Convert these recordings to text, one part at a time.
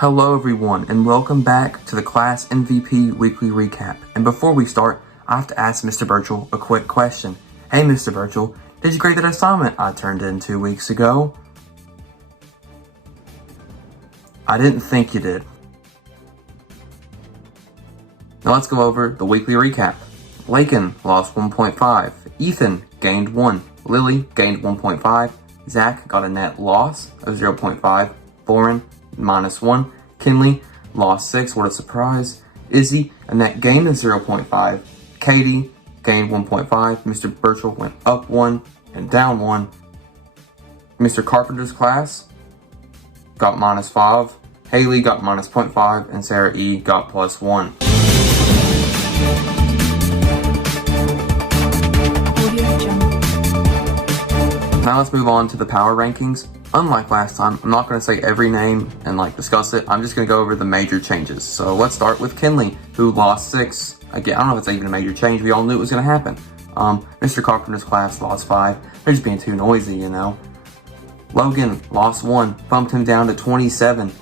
Hello everyone, and welcome back to the Class MVP Weekly Recap. And before we start, I have to ask Mr. Birchall a quick question. Hey Mr. Birchall, did you grade that assignment I turned in 2 weeks ago? I didn't think you did. Now let's go over the weekly recap. Lakin lost 1.5. Ethan gained 1. Lily gained 1.5. Zach got a net loss of 0.5. Lauren -1. Kinley lost 6. What a surprise. Izzy a net gain of 0.5. Katie gained 1.5. Mr. Birchall went up 1 and down 1. Mr. Carpenter's class got -5. Haley got -0.5 and Sarah E got +1. Now let's move on to the power rankings. Unlike last time, I'm not going to say every name and discuss it. I'm just going to go over the major changes. So let's start with Kinley, who lost 6. Again, I don't know if it's even a major change. We all knew it was going to happen. Mr. Carpenter's class lost 5. They're just being too noisy, you know. Logan lost 1, bumped him down to 27.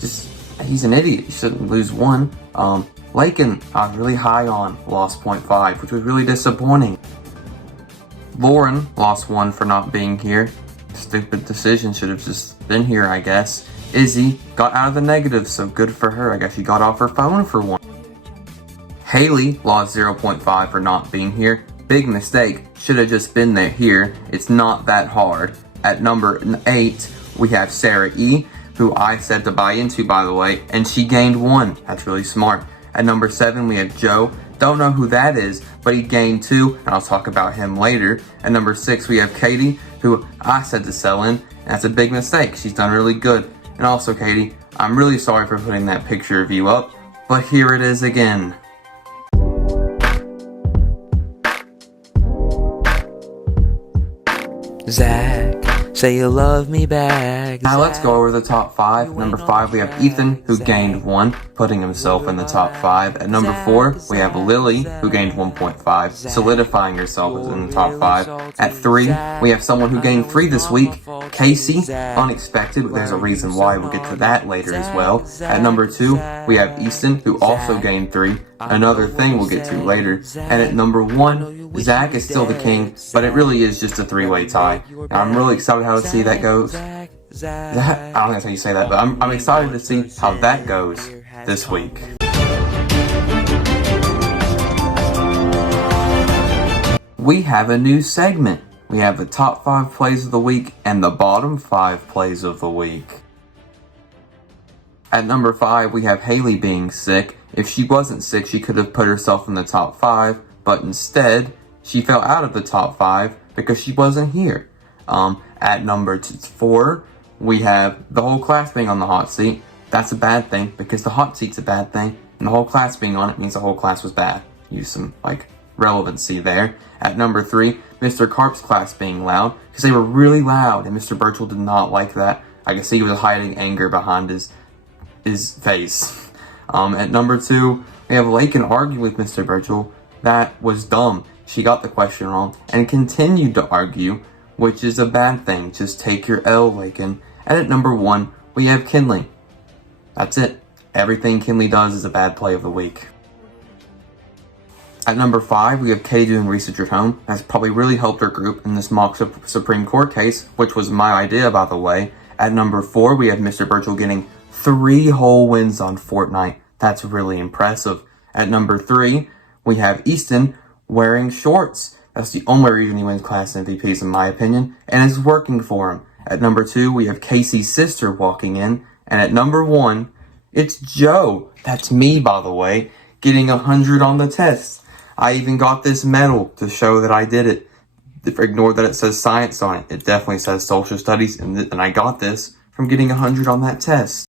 He's an idiot. He shouldn't lose 1. Lakin, I was really high on, lost 0.5, which was really disappointing. Lauren lost 1 for not being here. Stupid decision, should have just been here, I guess. Izzy got out of the negatives, so good for her. I guess she got off her phone for 1. Haley lost 0.5 for not being here. Big mistake. Should have just been there here. It's not that hard. At number 8, we have Sarah E, who I said to buy into, by the way, and she gained 1. That's really smart. At number 7, we have Joe. Don't know who that is, but he gained 2, and I'll talk about him later. At number 6, we have Katie, who I said to sell in, and that's a big mistake. She's done really good. And also, Katie, I'm really sorry for putting that picture of you up, but here it is again. Zach, say you love me back. Now let's go over the top 5. Number 5, we have Ethan, who gained 1, putting himself in the top 5. At number 4, we have Lily, who gained 1.5, solidifying herself as in the top 5. At 3, we have someone who gained 3 this week, Casey, unexpected, but there's a reason why. We'll get to that later as well. At number 2, we have Easton, who also gained 3. Another thing we'll get to later. And at number 1, Zach is still the king, but it really is just a 3-way tie. Now, I'm really excited how to see that goes. I don't think that's how you say that, but I'm excited to see how that goes this week. We have a new segment. We have the top 5 plays of the week and the bottom 5 plays of the week. At number 5, we have Haley being sick. If she wasn't sick, she could have put herself in the top 5, but instead, she fell out of the top 5 because she wasn't here. At number 4, we have the whole class being on the hot seat. That's a bad thing because the hot seat's a bad thing, and the whole class being on it means the whole class was bad. Use some, relevancy there. At number 3, Mr. Carp's class being loud because they were really loud, and Mr. Birchall did not like that. I can see he was hiding anger behind his face. At number 2, we have Lakin arguing with Mr. Birchall. That was dumb. She got the question wrong and continued to argue, which is a bad thing. Just take your L, Lakin. And at number 1, we have Kinley. That's it. Everything Kinley does is a bad play of the week. At number 5, we have Kay doing research at home. That's probably really helped her group in this mock Supreme Court case, which was my idea, by the way. At number 4, we have Mr. Birchall getting 3 whole wins on Fortnite. That's really impressive. At number 3, we have Easton wearing shorts. That's the only reason he wins class MVPs, in my opinion, and it's working for him. At number 2, we have Casey's sister walking in. And at number 1, it's Joe. That's me, by the way, getting 100 on the test. I even got this medal to show that I did it. Ignore that it says science on it. It definitely says social studies, and I got this from getting 100 on that test.